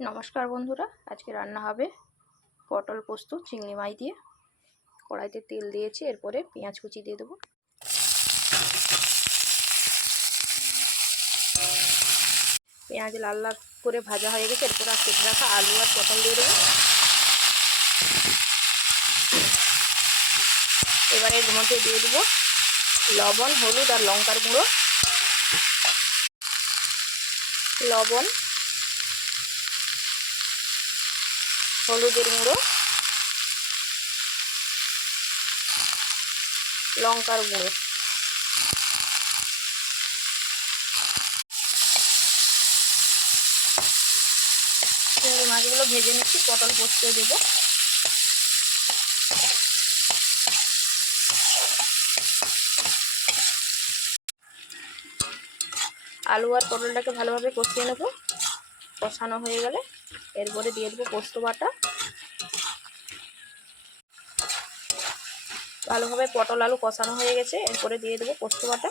নমস্কার বন্ধুরা, আজকে রান্না হবে পটল পোস্ত চিংড়ি মাছ দিয়ে। কড়াইতে তেল দিয়েছি, এরপরে পেঁয়াজ কুচি দিয়ে দেবো। পেঁয়াজ লাল লাল করে ভাজা হয়ে গেছে, এরপরে কেটে রাখা আলু আর পটল দিয়ে দেবো। এবারে এর মধ্যে দিয়ে দেবো লবণ, হলুদ আর লঙ্কার গুঁড়ো। লবণ, হলুদের গুঁড়ো, লঙ্কার গুঁড়ো। চিংড়ি মাছগুলো ভেজে নিচ্ছি, পটল পোস্ত দেবো। আলু আর পটলটাকে ভালোভাবে কষিয়ে নেব। কষানো হয়ে গেলে এরপরে দিয়ে দেবো পোস্ত বাটা। ভালোভাবে পটল আলু কষানো হয়ে গেছে, এরপরে দিয়ে দেবো পোস্ত বাটা।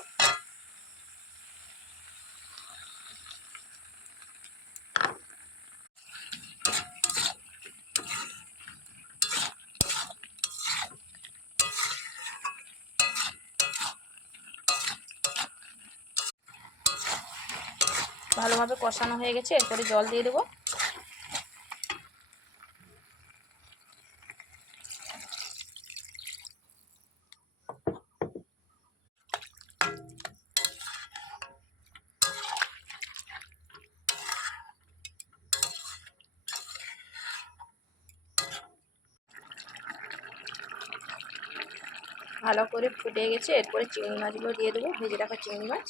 ভালোভাবে কষানো হয়ে গেছে, এরপরে জল দিয়ে দেবো। ভালো করে ফুটে গেছে, এরপরে চিংড়ি মাছগুলো দিয়ে দেবো, ভেজে রাখা চিংড়ি মাছ।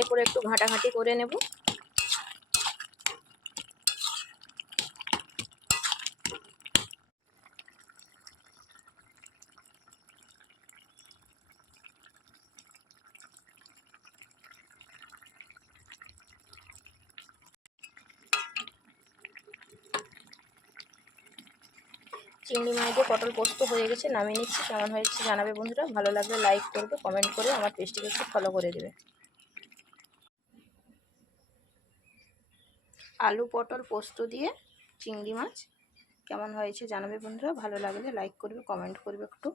এরপরে একটু ঘাঁটাঘাঁটি করে নেব। চিংড়ি মাছ দিয়ে পটল পোস্ত হয়ে গেছে, নামিয়ে নিচ্ছি। কেমন হয়েছে জানাবে বন্ধুরা। ভালো লাগলে লাইক করবে, কমেন্ট করে আমার পেজটিকে একটু ফলো করে দেবে। আলু পটল পোস্ত দিয়ে চিংড়ি মাছ কেমন হয়েছে জানাবে বন্ধুরা। ভালো লাগলে লাইক করবে, কমেন্ট করবে, একটু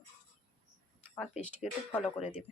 আমার পেজটিকে একটু ফলো করে দেবে।